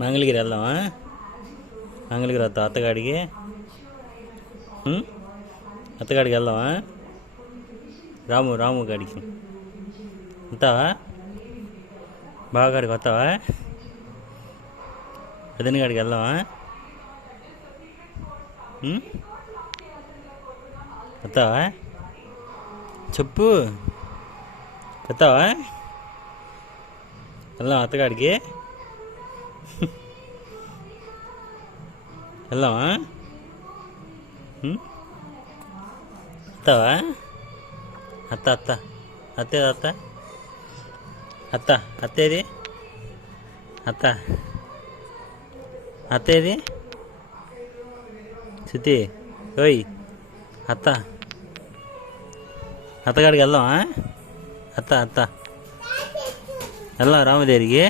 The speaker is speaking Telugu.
మంగళగిరి వెళ్దామా? మంగళగిరి వద్దా అత్తగాడికి? అత్తగాడికి వెళ్దామా? రాము గాడికి వస్తావా? బావగాడికి వస్తావా? పెదని గాడికి వెళ్దామా? వస్తావా? చెప్పు, వస్తావా? వెళ్దాం అత్తగాడికి? వెళ్దామా? వస్తావా? అత్తేది అత్తేది అత్తేది శృతి, ఓయ్ అత్తగాడికి వెళ్దామా? వెళ్దాం రాము దగ్గరికి.